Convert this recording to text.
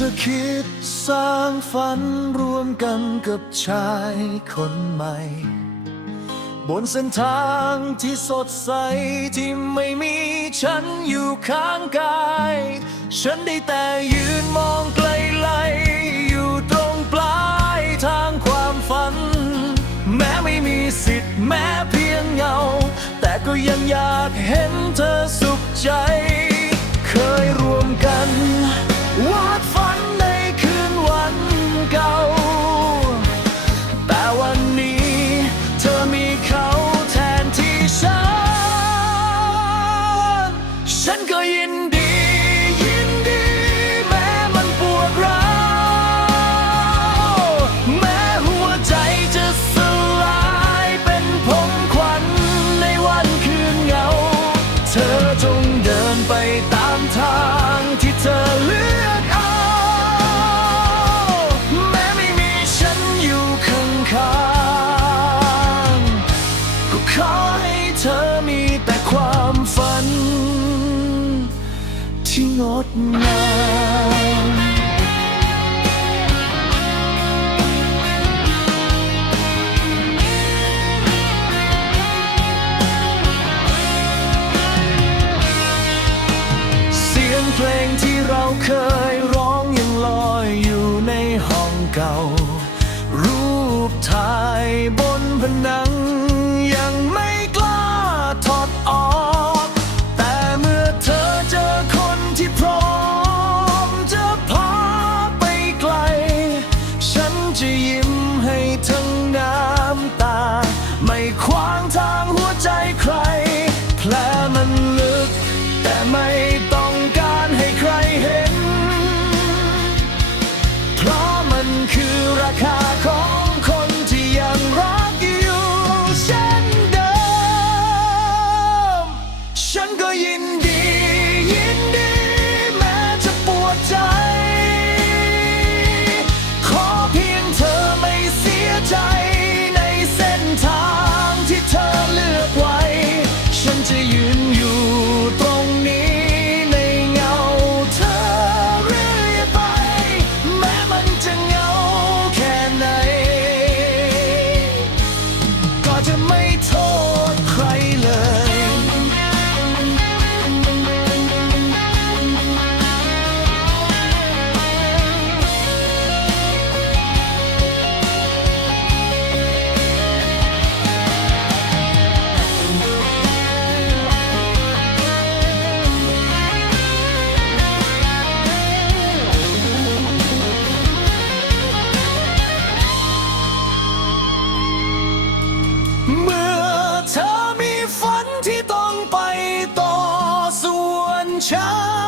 ธอคิดสร้างฝันร่วมกันกับชายคนใหม่ บนเส้นทางที่สดใสที่ไม่มีฉันอยู่ข้างกาย ฉันได้แต่ยืนมองไกลๆอยู่ตรงปลายทางความฝัน แม้ไม่มีสิทธิ์แม้เพียงเงา แต่ก็ยังอยากเห็นเธอสุขใจ ฉันก็ยินดี ยินดี แม้มันปวดร้าวแม้หัวใจจะสลายเป็นผงควันในวันคืนเหงา เธอจงเดินไปตามทาง ที่งดงาม 强